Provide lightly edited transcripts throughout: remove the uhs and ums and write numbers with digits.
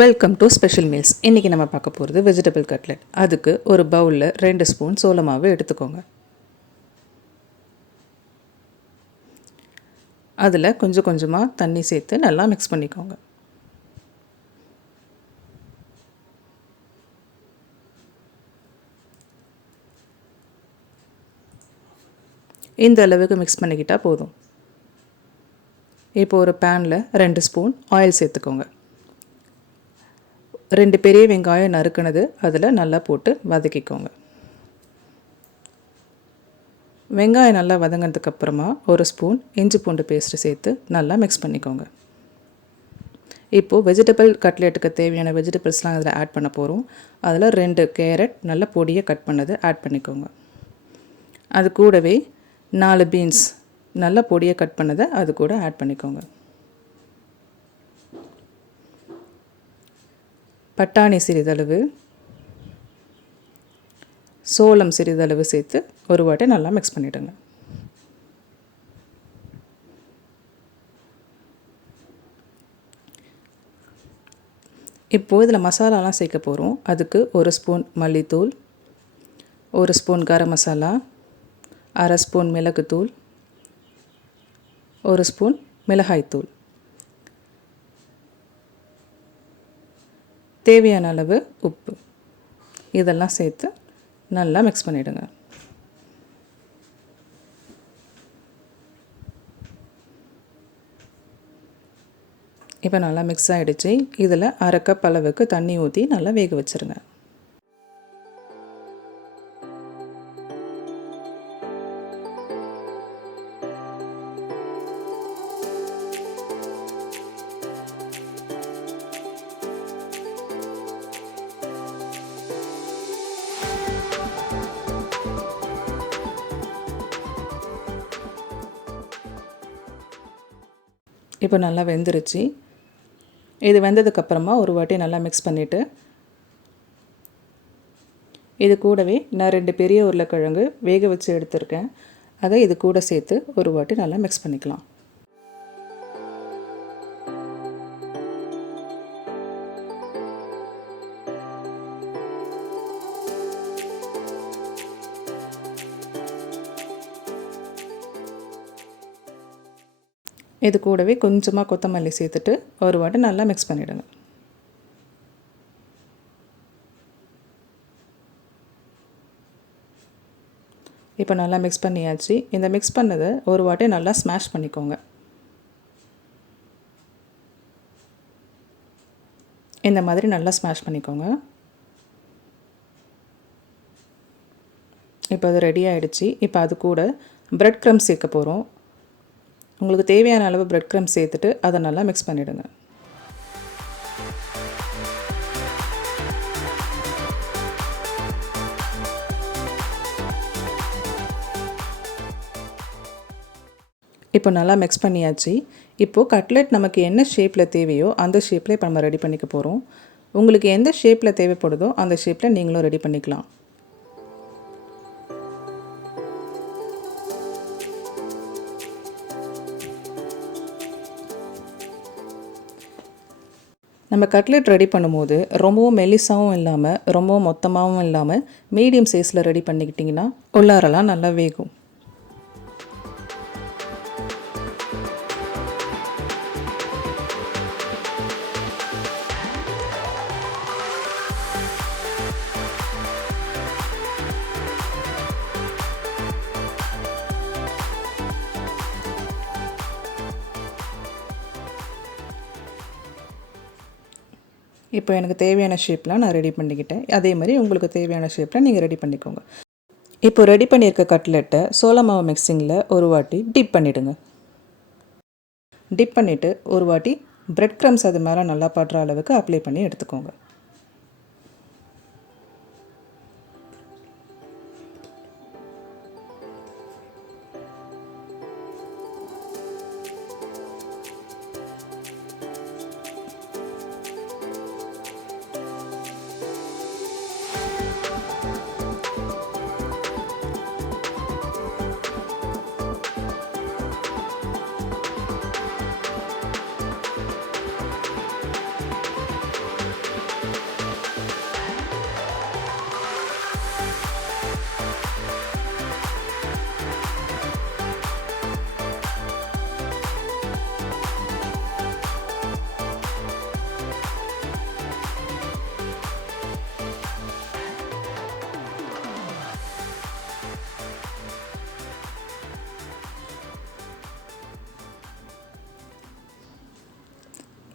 Welcome to special meals. இன்றைக்கி நம்ம பார்க்க போகிறது வெஜிடபிள் கட்லெட். அதுக்கு ஒரு பவுலில் 2 ஸ்பூன் சோள மாவு எடுத்துக்கோங்க. அதில் கொஞ்சம் கொஞ்சமாக தண்ணி சேர்த்து நல்லா மிக்ஸ் பண்ணிக்கோங்க. இந்த அளவுக்கு மிக்ஸ் பண்ணிக்கிட்டால் போதும். இப்போ ஒரு பேனில் 2 ஸ்பூன் ஆயில் சேர்த்துக்கோங்க. 2 பெரிய வெங்காயம் நறுக்குனது அதில் நல்லா போட்டு வதக்கிக்கோங்க. வெங்காயம் நல்லா வதங்கினதுக்கப்புறமா ஒரு ஸ்பூன் இஞ்சி பூண்டு பேஸ்ட்டு சேர்த்து நல்லா மிக்ஸ் பண்ணிக்கோங்க. இப்போது வெஜிடபிள் கட்லெட்டுக்கு தேவையான வெஜிடபிள்ஸ்லாம் அதில் ஆட் பண்ண போகிறோம். அதில் 2 கேரட் நல்லா பொடியை கட் பண்ணது ஆட் பண்ணிக்கோங்க. அது கூடவே 4 பீன்ஸ் நல்லா பொடியை கட் பண்ணதை அது கூட ஆட் பண்ணிக்கோங்க. பட்டாணி சிறிதளவு, சோளம் சிறிதளவு சேர்த்து ஒரு வாட்டி நல்லா மிக்ஸ் பண்ணிவிடுங்க. இப்போது இதில் மசாலாலாம் சேர்க்க போகிறோம். அதுக்கு 1 ஸ்பூன் மல்லித்தூள், 1 ஸ்பூன் கரம் மசாலா, 1/2 ஸ்பூன் மிளகுத்தூள், 1 ஸ்பூன் மிளகாய்த்தூள், தேவையான அளவு உப்பு, இதெல்லாம் சேர்த்து நல்லா மிக்ஸ் பண்ணிவிடுங்க. இப்போ நல்லா மிக்ஸ் ஆகிடுச்சு. இதில் 1/2 கப் அளவுக்கு தண்ணி ஊற்றி நல்லா வேக வச்சுருங்க. இப்போ நல்லா வெந்துருச்சு. இது வெந்ததுக்கப்புறமா ஒரு வாட்டி நல்லா மிக்ஸ் பண்ணிவிட்டு இது கூடவே நான் 2 பெரிய உருளைக்கிழங்கு வேக வச்சு எடுத்துருக்கேன். அதை இது கூட சேர்த்து ஒரு வாட்டி நல்லா மிக்ஸ் பண்ணிக்கலாம். இது கூடவே கொஞ்சமாக கொத்தமல்லி சேர்த்துட்டு ஒரு வாட்டி நல்லா மிக்ஸ் பண்ணிவிடுங்க. இப்போ நல்லா மிக்ஸ் பண்ணியாச்சு. இந்த மிக்ஸ் பண்ணதை ஒரு வாட்டி நல்லா ஸ்மாஷ் பண்ணிக்கோங்க. இந்த மாதிரி நல்லா ஸ்மாஷ் பண்ணிக்கோங்க. இப்போ அது ரெடி ஆகிடுச்சு. இப்போ அது கூட பிரெட் க்ரம்ஸ் சேர்க்க போகிறோம். உங்களுக்கு தேவையான அளவு பிரெட் க்ரம்ஸ் சேர்த்துட்டு அதை நல்லா மிக்ஸ் பண்ணிவிடுங்க. இப்போ நல்லா மிக்ஸ் பண்ணியாச்சு. இப்போது கட்லெட் நமக்கு என்ன ஷேப்பில் தேவையோ அந்த ஷேப்பில் இப்போ நம்ம ரெடி பண்ணிக்க போகிறோம். உங்களுக்கு எந்த ஷேப்பில் தேவைப்படுதோ அந்த ஷேப்பில் நீங்களும் ரெடி பண்ணிக்கலாம். நம்ம கட்லெட் ரெடி பண்ணும்போது ரொம்பவும் மெலிசாகவும் இல்லாமல் ரொம்பவும் மொத்தமாகவும் இல்லாமல் மீடியம் சைஸில் ரெடி பண்ணிக்கிட்டிங்கன்னா உள்ளாரெல்லாம் நல்லா வேகும். இப்போ எனக்கு தேவையான ஷேப்லாம் நான் ரெடி பண்ணிக்கிட்டேன். அதே மாதிரி உங்களுக்கு தேவையான ஷேப்பில் நீங்கள் ரெடி பண்ணிக்கோங்க. இப்போ ரெடி பண்ணியிருக்க கட்லெட்டை சோள மாவு மிக்சிங்கில் ஒரு வாட்டி டிப் பண்ணிவிடுங்க. டிப் பண்ணிவிட்டு ஒரு வாட்டி பிரெட் க்ரம்ஸ் அது மேலே நல்லா படுற அளவுக்கு அப்ளை பண்ணி எடுத்துக்கோங்க.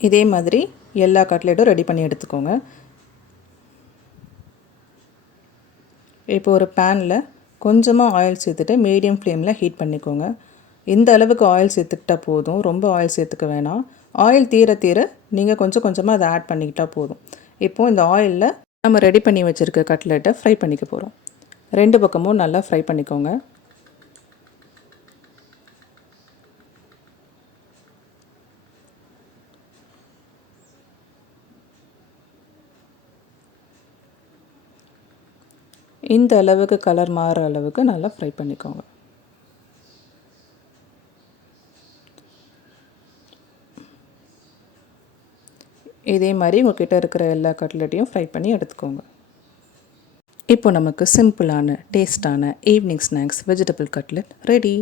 இதே மாதிரி எல்லா கட்லெட்டும் ரெடி பண்ணி எடுத்துக்கோங்க. இப்போ ஒரு பேனில் கொஞ்சமாக ஆயில் சேர்த்துட்டு மீடியம் ஃப்ளேமில் ஹீட் பண்ணிக்கோங்க. இந்த அளவுக்கு ஆயில் சேர்த்துக்கிட்டால் போதும், ரொம்ப ஆயில் சேர்த்துக்க வேணாம். ஆயில் தீர தீர நீங்கள் கொஞ்சம் கொஞ்சமாக அதை ஆட் பண்ணிக்கிட்டால் போதும். இப்போது இந்த ஆயிலில் நம்ம ரெடி பண்ணி வச்சுருக்க கட்லெட்டை ஃப்ரை பண்ணிக்க போகிறோம். 2 பக்கமும் நல்லா ஃப்ரை பண்ணிக்கோங்க. இந்த அளவுக்கு கலர் மாறுற அளவுக்கு நல்லா ஃப்ரை பண்ணிக்கோங்க. இதே மாதிரி உங்கள்கிட்ட இருக்கிற எல்லா கட்லெட்டையும் ஃப்ரை பண்ணி எடுத்துக்கோங்க. இப்போ நமக்கு சிம்பிளான டேஸ்டான evening snacks vegetable cutlet ready.